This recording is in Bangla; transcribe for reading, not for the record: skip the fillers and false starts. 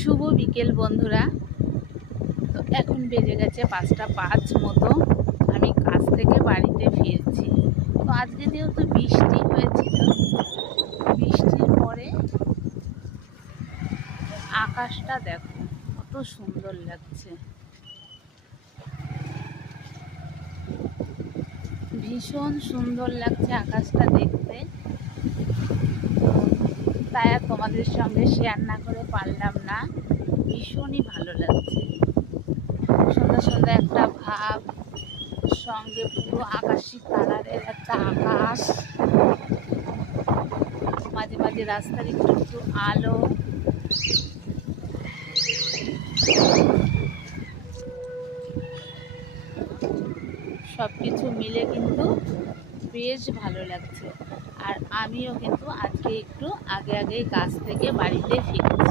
শুভ বিকেল বন্ধুরা। তো এখন বেজে গেছে 5টা 5 মতো। আমি কাজ থেকে বাড়িতে ফিরছি। তো আজকে যেহেতু বৃষ্টি হয়েছিল, বৃষ্টির পরে আকাশটা দেখো কত সুন্দর লাগছে, ভীষণ সুন্দর লাগছে আকাশটা দেখতে। তাই আর তোমাদের সঙ্গে শেয়ার না করে পারলাম না। ভীষণই ভালো লাগছে, সন্ধ্যা সন্ধ্যা একটা ভাব, সঙ্গে পুরো আকাশি কালারের একটা আকাশ, মাঝে মাঝে রাস্তার একটু একটু আলো। সব কিছু মিলে কিন্তু বেশ ভালো লাগছে। আর আমিও কিন্তু আজকে একটু আগে কাজ থেকে বাড়িতে ফিরছি।